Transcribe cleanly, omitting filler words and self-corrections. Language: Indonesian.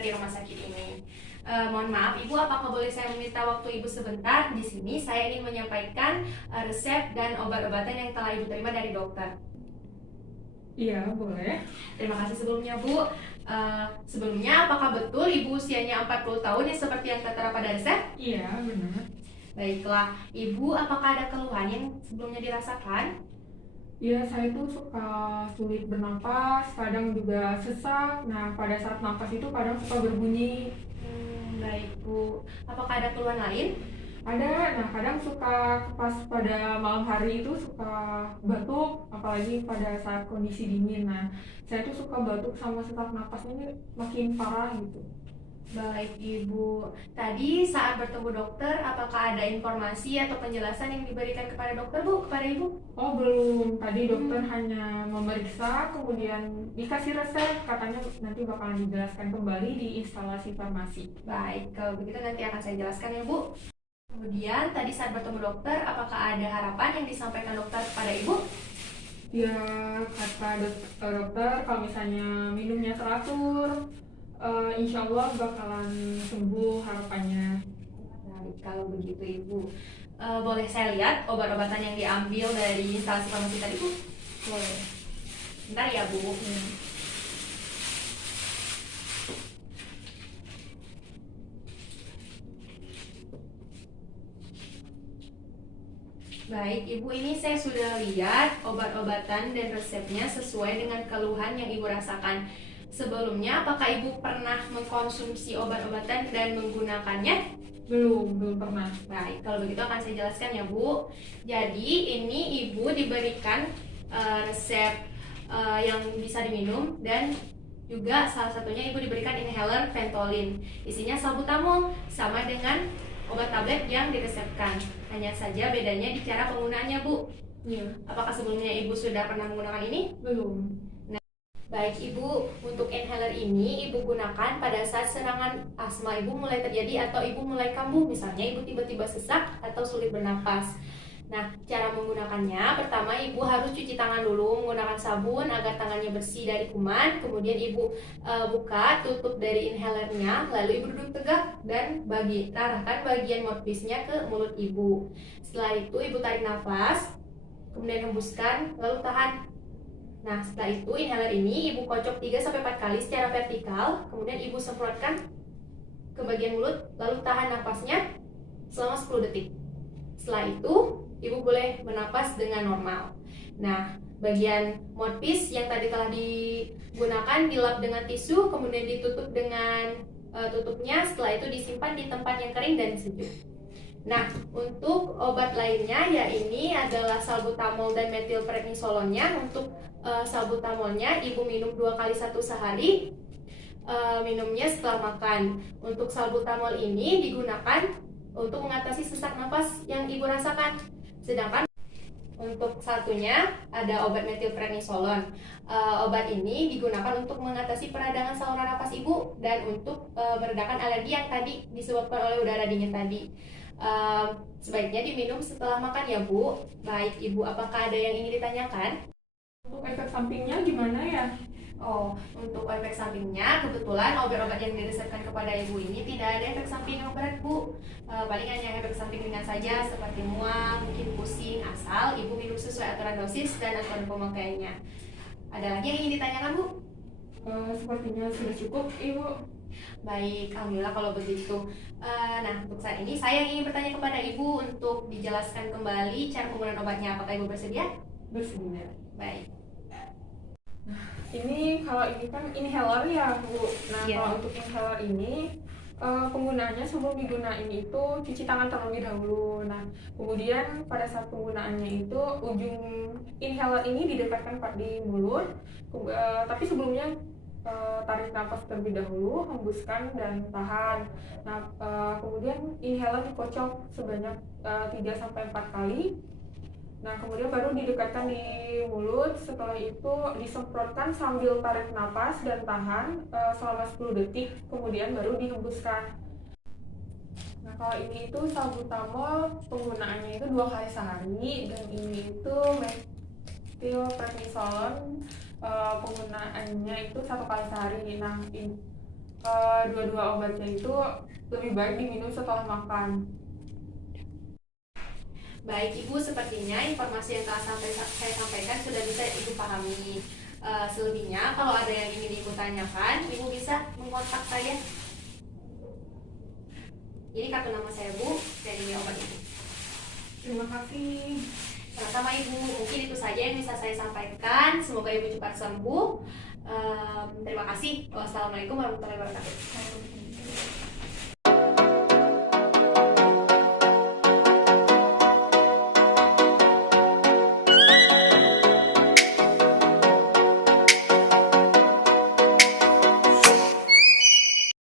dokter di rumah sakit ini. Mohon maaf Ibu, apakah boleh saya meminta waktu Ibu sebentar? Di sini saya ingin menyampaikan resep dan obat-obatan yang telah Ibu terima dari dokter. Iya, boleh. Terima kasih sebelumnya Bu. Sebelumnya apakah betul Ibu usianya 40 tahun ya seperti yang tertera pada resep? Iya, benar. Baiklah, Ibu apakah ada keluhan yang sebelumnya dirasakan? Iya, saya tuh suka sulit bernapas, kadang juga sesak. Nah, pada saat napas itu kadang suka berbunyi. Baik Bu. Apakah ada keluhan lain? Ada, nah kadang suka pas pada malam hari itu suka batuk, apalagi pada saat kondisi dingin. Nah, saya tuh suka batuk sama sesak napasnya ini makin parah gitu. Baik Ibu. Tadi saat bertemu dokter, apakah ada informasi atau penjelasan yang diberikan kepada dokter Bu, kepada Ibu? Oh, belum. Tadi dokter hanya memeriksa, kemudian dikasih resep, katanya nanti bakalan dijelaskan kembali di instalasi farmasi. Baik, kalau begitu nanti akan saya jelaskan ya Bu. Kemudian tadi saat bertemu dokter, apakah ada harapan yang disampaikan dokter kepada Ibu? Ya, kata dokter kalau misalnya minumnya teratur, insya Allah bakalan sembuh harapannya. Baik, kalau begitu Ibu. Boleh saya lihat obat-obatan yang diambil dari instalasi farmasi tadi Bu? Boleh. Bentar ya Bu. Baik, Ibu, ini saya sudah lihat obat-obatan dan resepnya sesuai dengan keluhan yang Ibu rasakan. Sebelumnya, apakah Ibu pernah mengkonsumsi obat-obatan dan menggunakannya? Belum pernah. Baik, kalau begitu akan saya jelaskan ya Bu. Jadi ini Ibu diberikan resep yang bisa diminum dan juga salah satunya Ibu diberikan inhaler Ventolin. Isinya salbutamol sama dengan obat tablet yang diresepkan. Hanya saja bedanya di cara penggunaannya Bu. Iya. Apakah sebelumnya Ibu sudah pernah menggunakan ini? Belum. Baik Ibu, untuk inhaler ini Ibu gunakan pada saat serangan asma Ibu mulai terjadi atau Ibu mulai kambuh, misalnya Ibu tiba-tiba sesak atau sulit bernapas. Nah, cara menggunakannya, pertama Ibu harus cuci tangan dulu menggunakan sabun agar tangannya bersih dari kuman. Kemudian Ibu buka tutup dari inhalernya, lalu Ibu duduk tegak dan arahkan bagian mouthpiece-nya ke mulut Ibu. Setelah itu Ibu tarik nafas, kemudian hembuskan, lalu tahan. Nah, setelah itu inhaler ini Ibu kocok 3-4 kali secara vertikal, kemudian Ibu semprotkan ke bagian mulut, lalu tahan napasnya selama 10 detik. Setelah itu, Ibu boleh bernapas dengan normal. Nah, bagian mouthpiece yang tadi telah digunakan dilap dengan tisu, kemudian ditutup dengan tutupnya, setelah itu disimpan di tempat yang kering dan sejuk. Nah, untuk obat lainnya ya ini adalah salbutamol dan metilprednisolonnya. Untuk salbutamolnya Ibu minum 2 kali 1 sehari, minumnya setelah makan. Untuk salbutamol ini digunakan untuk mengatasi sesak nafas yang Ibu rasakan. Sedangkan untuk satunya ada obat metilprednisolon. Obat ini digunakan untuk mengatasi peradangan saluran napas Ibu dan untuk meredakan alergi yang tadi disebabkan oleh udara dingin tadi. Sebaiknya diminum setelah makan ya Bu. Baik Ibu, apakah ada yang ingin ditanyakan? Untuk efek sampingnya gimana ya? Oh, untuk efek sampingnya kebetulan obat-obat yang diresepkan kepada Ibu ini tidak ada efek samping yang berat Bu. Paling hanya efek samping ringan saja seperti mual, mungkin pusing, asal Ibu minum sesuai aturan dosis dan aturan pemakaiannya. Ada lagi yang ingin ditanyakan Bu? Sepertinya sudah cukup, Ibu. Baik, alhamdulillah kalau begitu. Nah, untuk saat ini saya ingin bertanya kepada Ibu untuk dijelaskan kembali cara penggunaan obatnya. Apakah Ibu bersedia? Bersedia. Baik. Ini kalau ini kan inhaler ya Bu. Nah, Iya. kalau untuk inhaler ini penggunaannya sebelum digunain itu cuci tangan terlebih dahulu. Nah, kemudian pada saat penggunaannya itu ujung inhaler ini didekatkan di mulut, tapi sebelumnya tarik nafas terlebih dahulu, hembuskan dan tahan. Nah, kemudian inhaler dikocok sebanyak 3-4 kali. Nah, kemudian baru didekatkan di mulut. Setelah itu disemprotkan sambil tarik nafas dan tahan selama 10 detik. Kemudian baru dihembuskan. Nah, kalau ini itu salbutamol penggunaannya itu 2 kali sehari, dan ini itu metilprednisolon penggunaannya itu 1 kali sehari. Nah, dua-dua obatnya itu lebih baik diminum setelah makan. Baik Ibu, sepertinya informasi yang telah saya sampaikan sudah bisa Ibu pahami. Selebihnya, kalau ada yang ingin Ibu tanyakan, Ibu bisa mengkontak saya. Ini kartu nama saya Bu, dan ini obat Ibu. Terima kasih. Sama-sama Ibu, mungkin itu saja yang bisa saya sampaikan. Semoga Ibu cepat sembuh. Terima kasih. Wassalamualaikum warahmatullahi wabarakatuh.